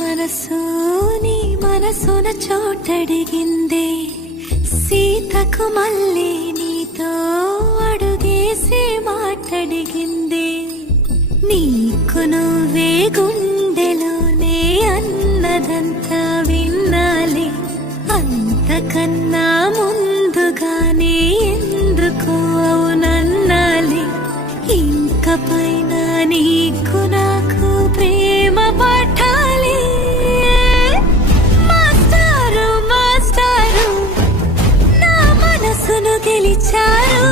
మనసు నీ మనసున చోటడిగిందే. సీతకు మళ్ళీ నీతో అడుగేసి మాటడిగిందే. నీకు నువ్వే గుండెలోనే అన్నదంతా విన్నాలి. అంతకన్నా ముందుగానే विचारों